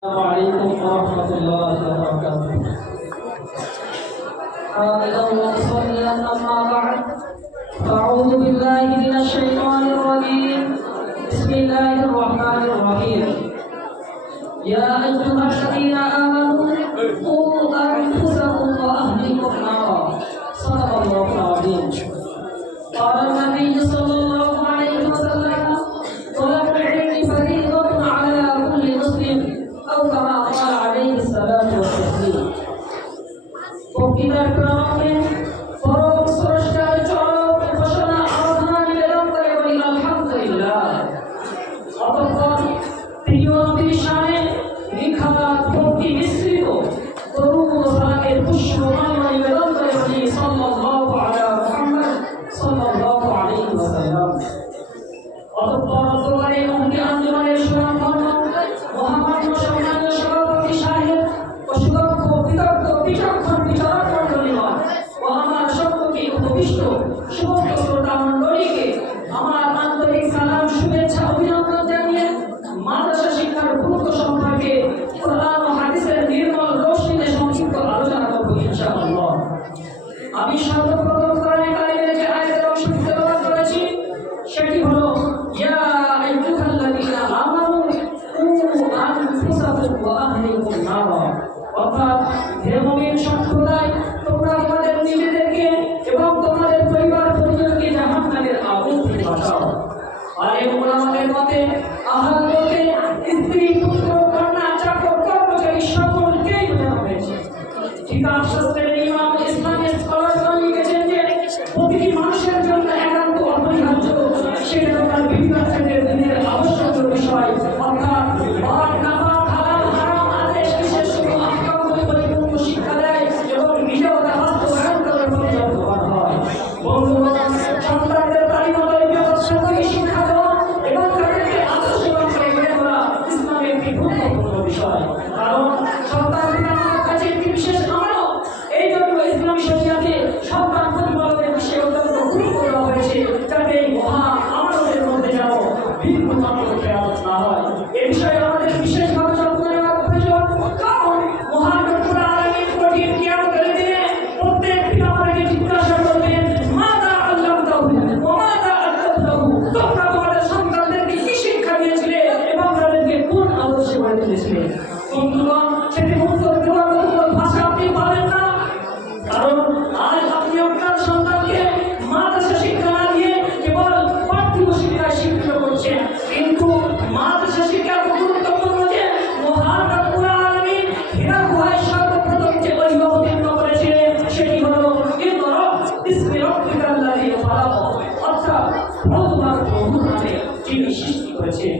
السلام عليكم ورحمة الله وبركاته. قال وصلى أما بعد. فأعوذ بالله من الشيطان الرجيم. بسم الله الرحمن الرحيم. يا أيها الذين آمنوا قوا أنفسكم وأهلكم نارا. صدق الله العظيم. قال النبي صلى الله عليه وسلم long. দেশে বন্ধুগণ সেটি মুক্ত ভাষা আপনি পাবেন না। কারণ আজ আপনি আপনার সন্তানকে মাদ্রাসা শিক্ষা না দিয়ে কেবল পার্থিব শিক্ষায় শিক্ষিত করছেন। কিন্তু মাদ্রাসা শিক্ষা গুরুত্বপূর্ণ যে মহান আমি হীরা গুহায় সর্বপ্রথম যে অলিভ অবতীর্ণ করেছিলেন, সেটি হল এই তরফ অর্থাৎ যিনি সৃষ্টি করেছেন।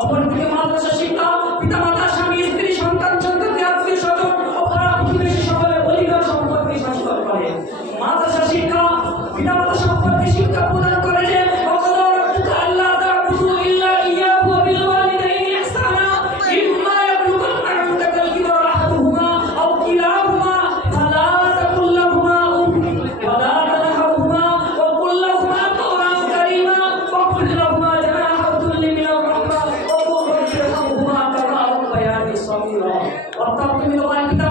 অপরদিকে মাদ্রাসা শিক্ষা পিতা মাতা স্বামী, স্ত্রী, সন্তান সন্তানকে আত্মীয় স্বজন, ও পাড়া প্রতিবেশী সকলের অধিকার সম্পর্কে সচেতন করে। মাদ্রাসা শিক্ষা তুমি তোমার পিতা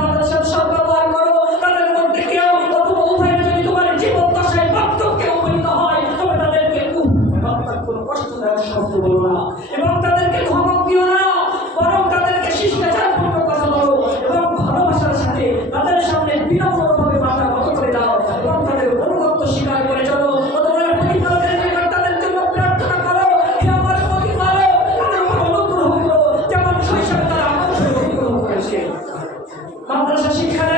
মাদ্রাসা শিক্ষা